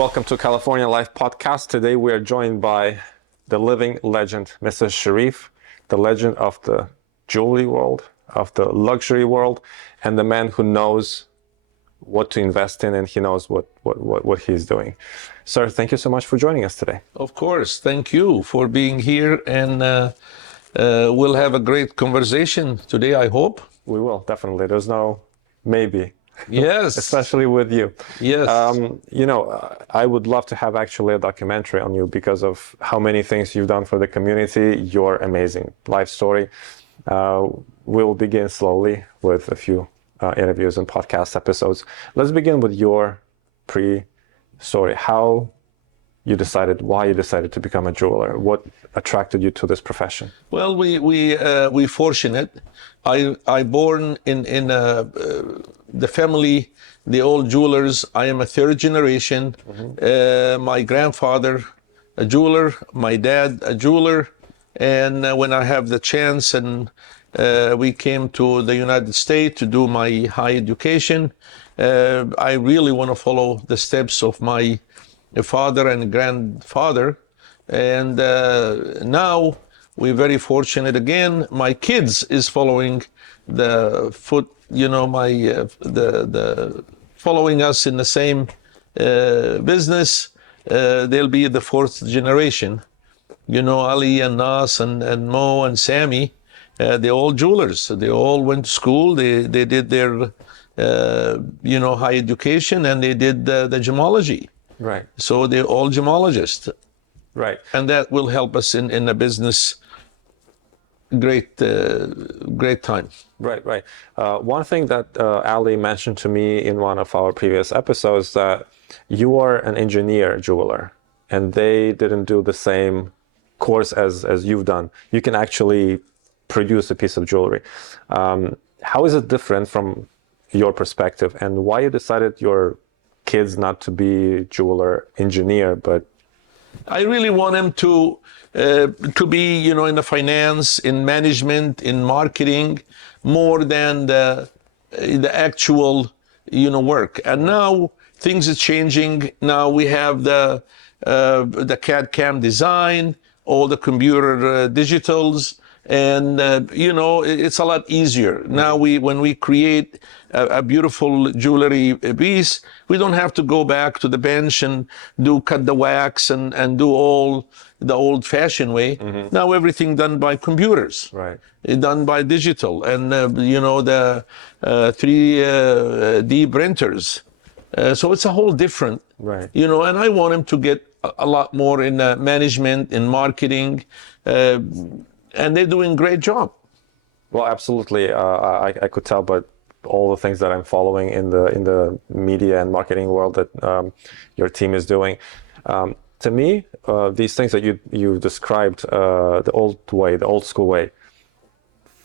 Welcome to California Life Podcast. Today we are joined by the living legend, Mrs. Sharif, the legend of the jewelry world, of the luxury world, and the man who knows what to invest in, and he knows what he's doing. Sir, thank you so much for joining us today. Of course. Thank you for being here, and we'll have a great conversation today, I hope. We will, definitely. There's no maybe. Yes. Especially with you. Yes. I would love to have actually a documentary on you because of how many things you've done for the community. Your amazing life story. We'll begin slowly with a few interviews and podcast episodes. Let's begin with your pre-story. Why you decided to become a jeweler? What attracted you to this profession? Well, we fortunate. I born in the family, the old jewelers. I am a third generation. Mm-hmm. My grandfather, a jeweler. My dad, a jeweler. And when I have the chance, and we came to the United States to do my high education, I really want to follow the steps of my father and grandfather. And now we're very fortunate again. My kids is following the following us in the same business. They'll be the fourth generation. Ali and Nas and Mo and Sammy, they're all jewelers. They all went to school. They did their high education, and they did the gemology. Right. So they're all gemologists. Right. And that will help us in the business. Great time. Right. One thing that Ali mentioned to me in one of our previous episodes, that you are an engineer jeweler, and they didn't do the same course as you've done. You can actually produce a piece of jewelry. How is it different from your perspective, and why you decided your kids not to be jeweler engineer, but I really want them to be, in the finance, in management, in marketing, more than the actual, work. And now things are changing. Now we have the CAD/CAM design, all the computer digitals, and it's a lot easier now. When we create a beautiful jewelry piece, we don't have to go back to the bench and cut the wax and do all the old-fashioned way. Mm-hmm. Now everything done by computers, right? Done by digital, and the 3D printers. So it's a whole different, right? And I want them to get a lot more in management, in marketing. And they're doing a great job. Well, absolutely. I could tell, but all the things that I'm following in the media and marketing world that your team is doing, to me, these things that you described, the old school way,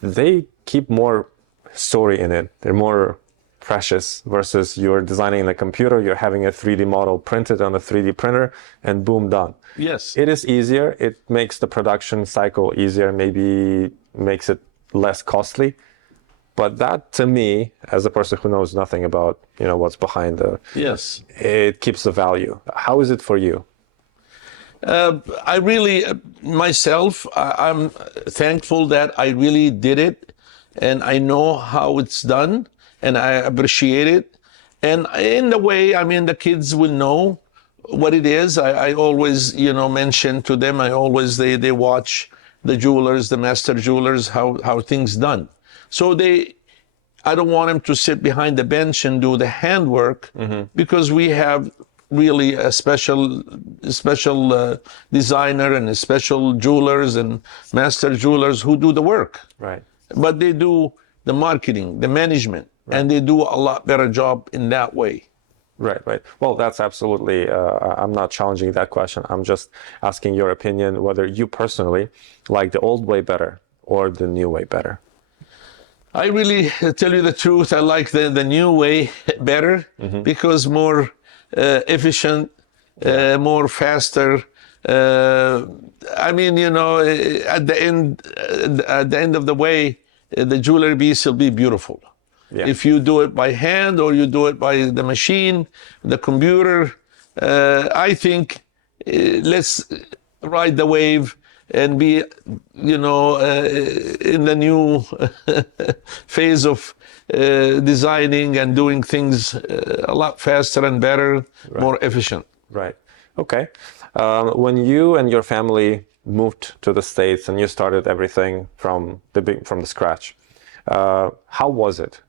they keep more story in it. They're more precious versus you're designing in a computer, you're having a 3D model printed on a 3D printer, and boom, done. Yes. It is easier. It makes the production cycle easier, maybe makes it less costly. But that, to me, as a person who knows nothing about, what's behind yes, it keeps the value. How is it for you? I really, myself, I'm thankful that I really did it, and I know how it's done, and I appreciate it. And in the way, the kids will know what it is. I always, mention to them, they watch the jewelers, the master jewelers, how things done. So I don't want them to sit behind the bench and do the handwork, mm-hmm. because we have really a special designer and a special jewelers and master jewelers who do the work. Right. But they do the marketing, the management, right. And they do a lot better job in that way. Right. Well, that's absolutely, I'm not challenging that question. I'm just asking your opinion, whether you personally like the old way better or the new way better. I really, tell you the truth, I like the new way better, mm-hmm. because more efficient, more faster. At the end of the way, the jewelry piece will be beautiful. Yeah. If you do it by hand or you do it by the machine, the computer, I think let's ride the wave and be, in the new phase of designing and doing things a lot faster and better, more efficient. Right. Okay. When you and your family moved to the States and you started everything from the scratch, how was it?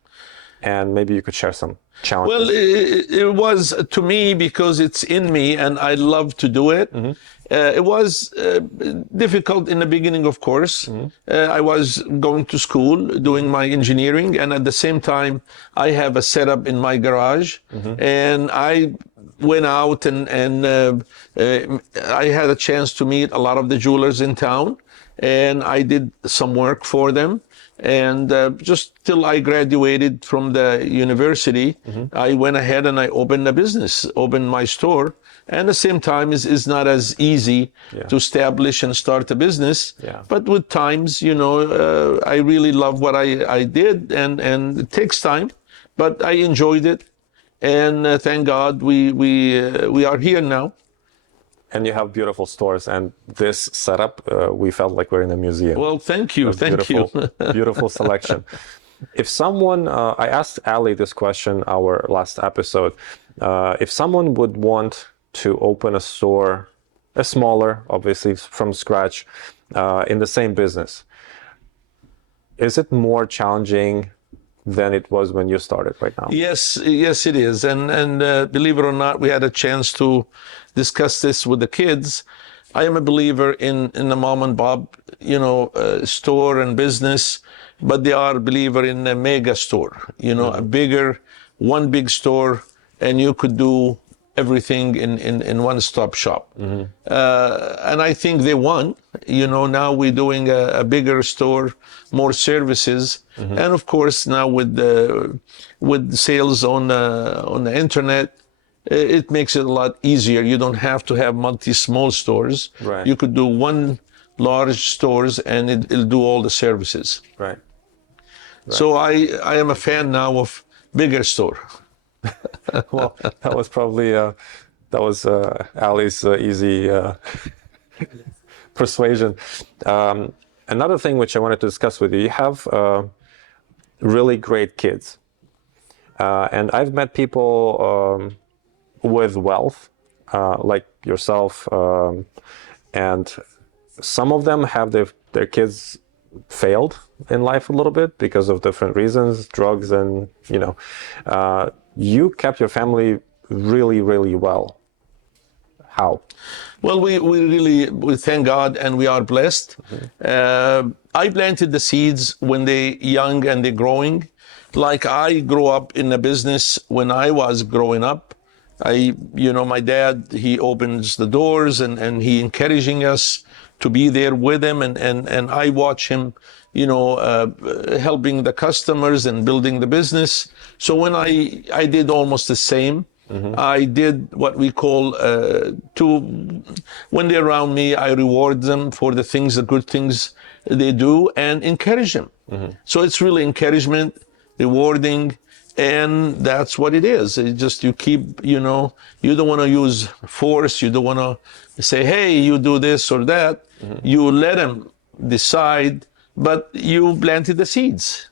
And maybe you could share some challenges. Well, it was to me because it's in me and I love to do it. It was difficult in the beginning, of course. I was going to school, doing my engineering, and at the same time, I have a setup in my garage. And I went out and I had a chance to meet a lot of the jewelers in town, and I did some work for them. And just till I graduated from the university, I went ahead and I opened a business, opened my store. And at the same time, it's not as easy to establish and start a business. But with times, I really love what I did, and it takes time, but I enjoyed it. And thank God we are here now. And you have beautiful stores, and this setup, we felt like we're in a museum. Well, thank you, thank you. Beautiful selection. If someone, I asked Ali this question our last episode, if someone would want to open a store, a smaller, obviously from scratch, in the same business, is it more challenging than it was when you started right now? Yes, it is. And believe it or not, we had a chance to discuss this with the kids. I am a believer in the mom and pop, store and business, but they are a believer in a mega store, a bigger, one big store, and you could do everything in one-stop shop. And I think they won. Now we're doing a bigger store, more services, and of course now with sales on the internet, it makes it a lot easier. You don't have to have multi-small stores. Right. You could do one large stores and it'll do all the services. Right. So I am a fan now of bigger store. Well, that was probably Ali's easy persuasion. Another thing which I wanted to discuss with you, you have really great kids. And I've met people with wealth, like yourself, and some of them have their kids failed in life a little bit because of different reasons, drugs, and you kept your family really, really well. How? Well, we thank God and we are blessed. I planted the seeds when they're young and they're growing. Like I grew up in a business when I was growing up. My dad, he opens the doors and he encouraging us to be there with him. And I watch him, helping the customers and building the business. So when I did almost the same. I did what we call when they're around me, I reward them for the good things they do, and encourage them. So it's really encouragement, rewarding, and that's what it is. It's just you keep, you don't want to use force. You don't want to say, hey, you do this or that. You let them decide, but you planted the seeds.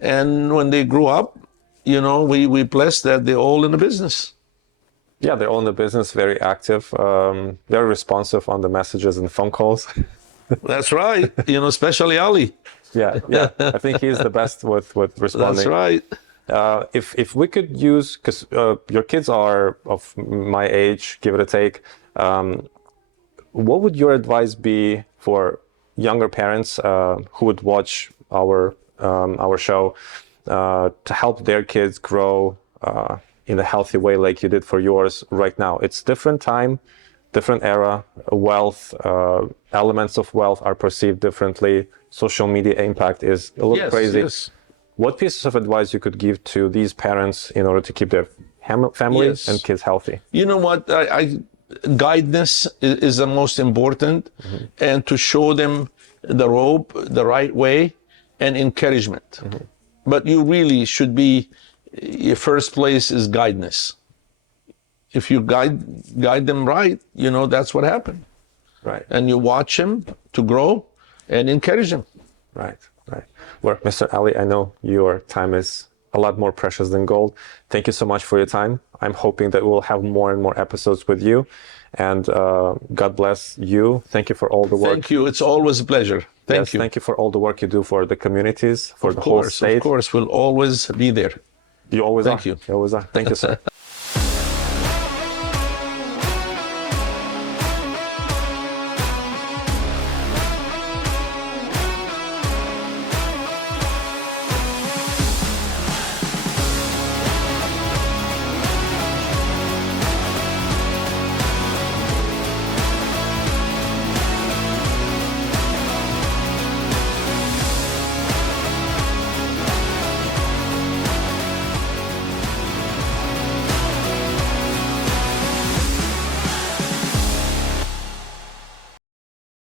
And when they grew up, we blessed that they're all in the business. Yeah, they're all in the business, very active, very responsive on the messages and phone calls. That's right. Especially Ali. Yeah. I think he's the best with responding. That's right. If we could use, because your kids are of my age, give it a take, what would your advice be for younger parents who would watch our show to help their kids grow in a healthy way like you did for yours right now? It's different time, different era, wealth, elements of wealth are perceived differently. Social media impact is a little crazy. Yes. What pieces of advice you could give to these parents in order to keep their family and kids healthy? You know what? Guidance is the most important, and to show them the rope the right way, and encouragement. But you really should be, your first place is guidance. if you guide them right, you know, that's what happened. Right. And you watch him to grow and encourage him. Right. Right. Well, Mr. Ali, I know your time is a lot more precious than gold. Thank you so much for your time. I'm hoping that we'll have more and more episodes with you. And God bless you. Thank you for all the work. Thank you. It's always a pleasure. Thank you. Thank you for all the work you do for the communities, for the whole state. Of course, we'll always be there. You always are. Thank you. You always are. Thank you, sir.